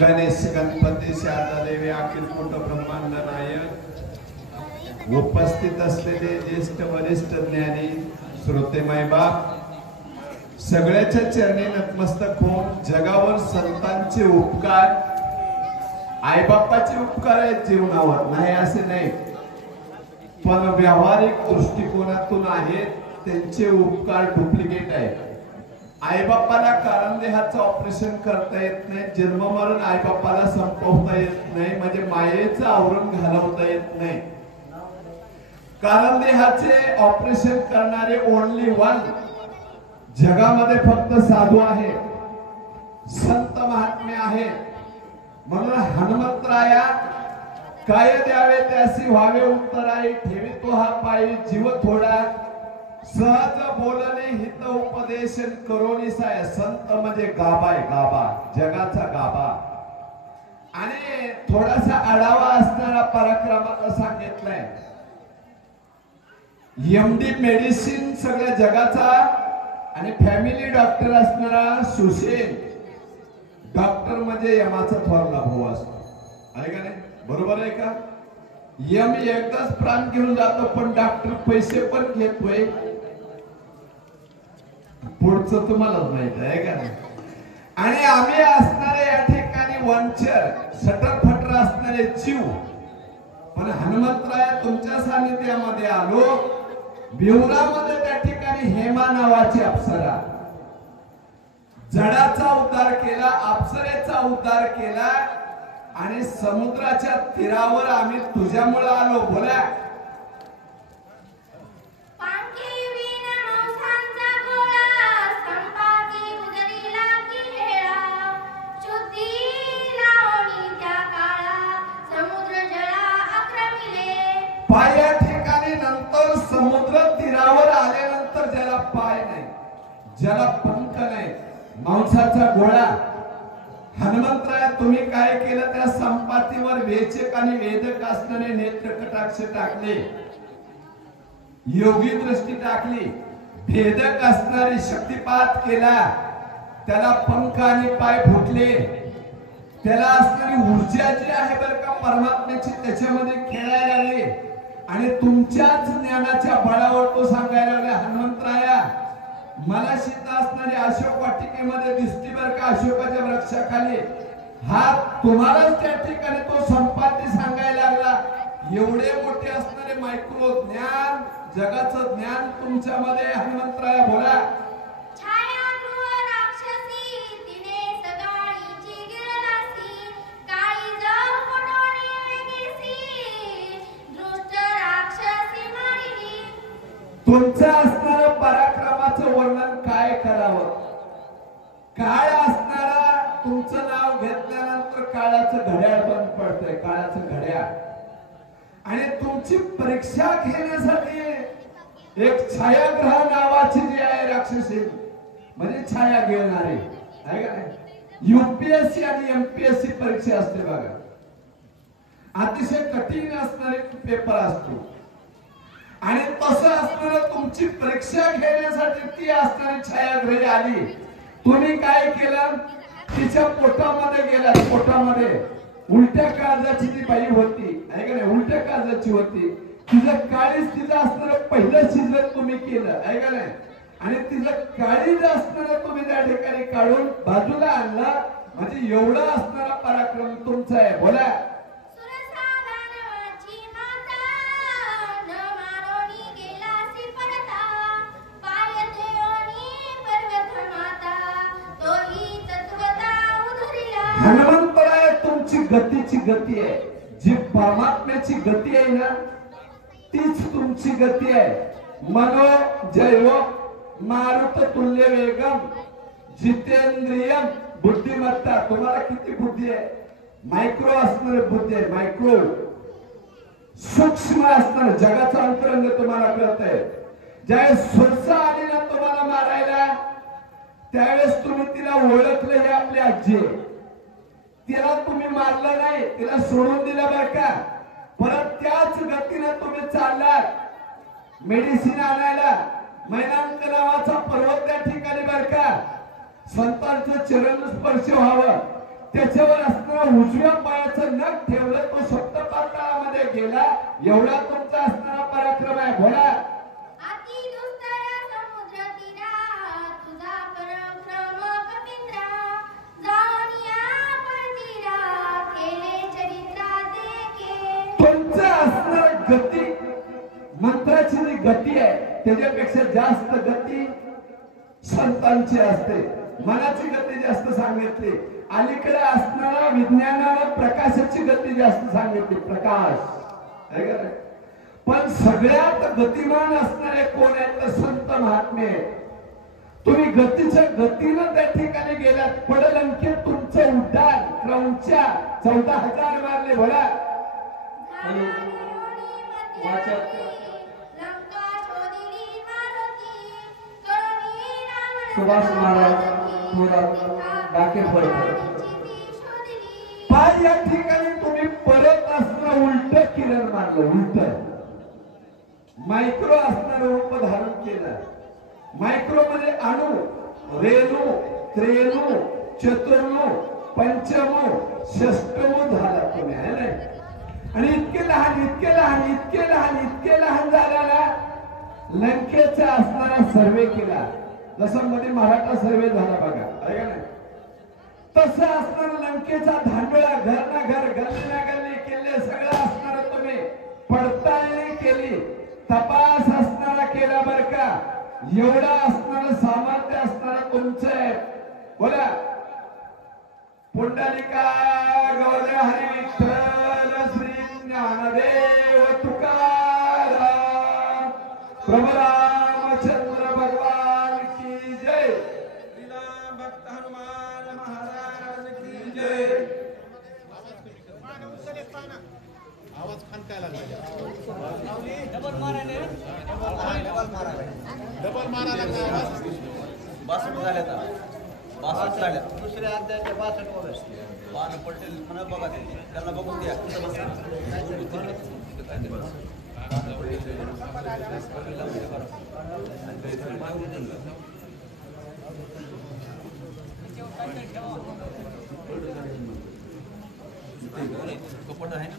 गणेश गणपती शारदा देवी अखिल कुट ब्रह्मांड नायक उपस्थित असलेले ज्येष्ठ वरिष्ठ ज्ञानी श्रोतेमय बाप सगळ्याच्या चरणी नतमस्तक होऊन जगावर संतांचे उपकार आई बाप्पाचे उपकार आहेत जीवनावर नाही असे नाही पण व्यावहारिक दृष्टिकोनातून आहेत त्यांचे उपकार डुप्लिकेट आहेत। आई बाप्पाला कारण देहाचं ऑपरेशन करता येत नाही जन्म मरण आई बाप्पाला संपवता येत नाही म्हणजे मायेचं आवरण घालवता येत नाही। कारण देहाचे ऑपरेशन करणारे ओनली वन जगामध्ये फक्त साधू आहे संत महात्मे आहे म्हणून हनुमंतराया काय द्यावे त्यासी व्हावे उत्तराई ठेवी तो हा पायी जीव थोडा सहज बोलणे हित उपदेशन करोनिसाय संत म्हणजे गाभा आहे गाभा जगाचा गाभा आणि थोडासा आढावा असणारा पराक्रमाचा सांगितलाय। एमडी मेडिसिन सगळ्या जगाचा आणि फॅमिली डॉक्टर असणारा सुशील डॉक्टर म्हणजे यमाचा थोरला भाऊ असतो आहे का नाही बरोबर आहे का। यम एकदाच प्राण घेऊन जातो पण डॉक्टर पैसे पण घेतोय पुढचं तुम्हालाच माहित आहे का नाही। आणि आम्ही असणारे या ठिकाणी वंचर सटरफटर असणारे जीव पण हनुमंतराया तुमच्या सानिध्यामध्ये आलो भिवरामध्ये त्या ठिकाणी हेमा नावाची अप्सरा जडाचा उद्धार केला अप्सरेचा उद्धार केला आणि समुद्राच्या तीरावर आम्ही तुझ्यामुळे आलो बोला। पाय या ठिकाणी नंतर समुद्र तीरावर आल्यानंतर ज्याला पाय नाही ज्याला पंख नाही मांसाचा गोळा हनुमंतराया तुम्ही काय केलं त्या संपातीवर वेचक आणि वेदक असणारे नेत्र कटाक्ष टाकले योगी दृष्टी टाकली भेदक असणारी शक्तिपात केला त्याला पंख आणि पाय फुटले त्याला असणारी ऊर्जा जी आहे बरं का परमात्म्याची त्याच्यामध्ये खेळायला लागले आणि तुमच्याच ज्ञानाच्या बळावर तो सांगायला लागला हनुमंतराया मला सीता असणारी अशोक वाटिकेमध्ये दिसती बर का अशोकाच्या वृक्षाखाली हा तुम्हालाच त्या ठिकाणी तो संपाती सांगायला लागला एवढे मोठे असणारे मायक्रो ज्ञान जगाचं ज्ञान तुमच्यामध्ये हनुमंतराया बोला। तुमचं असणारं पराक्रमाचं वर्णन काय करावं काळ असणारा तुमचं नाव घेतल्यानंतर काळाचं घड्याळ बंद पडतंय काळाचं घड्याळ आणि तुमची परीक्षा घेण्यासाठी एक छायाग्रह नावाची जी आहे राक्षसी म्हणजे छाया घेणारी आहे का नाही यूपीएससी आणि एमपीएससी परीक्षा असते बघा अतिशय कठीण असणारे पेपर असतो आणि तसं असणारं तुमची परीक्षा घेण्यासाठी ती असणारी छायाग्रही आली तुम्ही काय केलं तिच्या पोटामध्ये गेला पोटामध्ये उलट्या काळजाची ती बाई होती आहे का नाही उलट्या काळजाची होती तिचं काळीज तिचं असणारं पहिलं शिजन तुम्ही केलं आहे का नाही आणि तिचं काळीज असणारं तुम्ही त्या ठिकाणी काढून बाजूला आणला म्हणजे एवढा असणारा पराक्रम तुमचा आहे बोला। हनुमंतराया तुमची गतीची गती आहे जी परमात्म्याची गती आहे ना तीच तुमची गती आहे मनो जैव मारुत तुल्य वेगम जितेंद्रियम बुद्धिमत्ता तुम्हाला किती बुद्धी आहे मायक्रो असणारी बुद्धी आहे मायक्रो सूक्ष्म असणार जगाचं अंतरंग तुम्हाला कळत आहे ज्यावेळेस सुरसा आली ना तुम्हाला मारायला त्यावेळेस तुम्ही तिला ओळखलं हे आपली आजी आहे तिला तुम्ही मारलं नाही तिला सोडून दिलं बर का परत त्याच गतीने तुम्ही चाललात मेडिसिन आणायला मैनांक नावाचा पर्वत त्या ठिकाणी बर का संतांचं चरण स्पर्श व्हावं त्याच्यावर असणारा उजव्या पायाचं नख ठेवलं तो सप्त पाताळामध्ये गेला. एवढा तुमचा असणारा पराक्रम आहे. बोला. अति दुस्तर समुद्र तीरा तुझा पराक्रम कपिंद्रा जाऊनिया पळतीरा केले चरित्रा देखे. तुमचं असणारा गती मंत्राची जी गती आहे त्याच्यापेक्षा जास्त गती संतांची असते. मनाची गती जास्त सांगितली. अलीकडे असणारा विज्ञानाला प्रकाशाची गती जास्त सांगितली. प्रकाश आहे का नाही? पण सगळ्यात गतिमान असणारे कोण आहेत तर संत महात्मे. तुम्ही गतीच्या गतीनं त्या ठिकाणी गेलात. पडलंकेत तुमचं उड्डाण क्रौंच्या 14,000 मारले. बोला. वाचक सुभाष महाराज दाखल पडतात. पाय या ठिकाणी तुम्ही परत असणं उलट किरण मारलं. उलट मायक्रो असणार रूप धारण केलं. मायक्रो मध्ये अणु रेणू त्रेणू चतुर्णू पंचमू षष्टमू झाला तुम्ही आहे ना. आणि इतके लहान इतके लहान इतके लहान इतके लहान झाल्याला लंकेचा असणारा सर्वे केला. जसा मध्ये मराठा सर्वे झाला बघा आहे का नाही. तसं असणार लंकेचा धांडोळा घर ना घर गल्ली ना गल्ली केले सगळं असणार तुम्ही पडताळणी केली. तपास असणारा केला बर का. एवढा असणारं सामर्थ्य असणारा तुमचं आहे. बोला. पुंडलिका गौर हरी विठ्ठल श्री ज्ञानदेव तुकाराम प्रभू रामचंद्र भगवान की जय. श्रीराम भक्त हनुमान महाराज की जय. आवाज खान काय लागला. डबल मारा आवाज 62 झाले आता. 62 झाले. दुसऱ्या अध्यायाच्या 62 वर बाण पटेल म्हणा बघा त्यांना बघून द्या. कपट आहे ना.